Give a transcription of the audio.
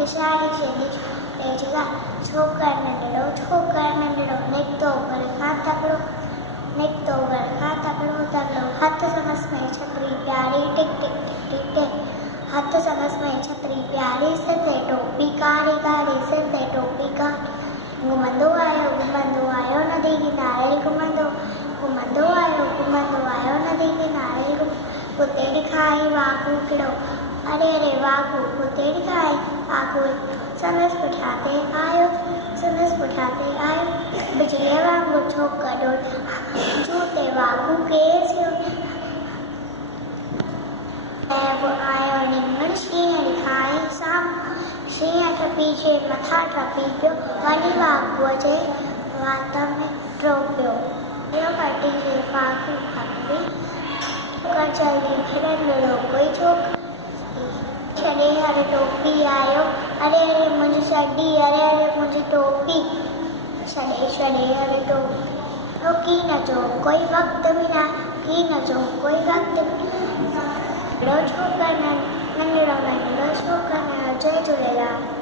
किशारी शेंदी तेजगा छोकर नंढड़ो निकतो घर खां तकड़ो हथ समस में छतरी प्यारी टिक टिक टिक टिक टिक हथ समस में छतरी प्यारी सिर ते टोपी कारी सिर ते टोपी कारी घुमंदो आयो नदी किनारे घुमंदो आयो नदी किनारे कुत्ते दिखाई वाकू किड़ो अरे वाकू कुत्ते दिखाई वाकू समस पुठाते आयो बिजली वांगुर छोकरो जूते वाकू केसियो वो आयो निंगण शींहं दिखाई साम शींहं टपी जे मथा टपी पियो वञी वाकूअ जे वात में ट्रोपियो इहो कटी जे वाकू खपी कचरी फिरंदड़ो कोई छोकिरो छॾे हर टोपी आयो अरे मुंहिंजी छॾी अरे मुंहिंजी टोपी छॾे हर टोपी की न जो कोई वक़्त बि न नंढड़ो छोकिरो जय झूलेलाल।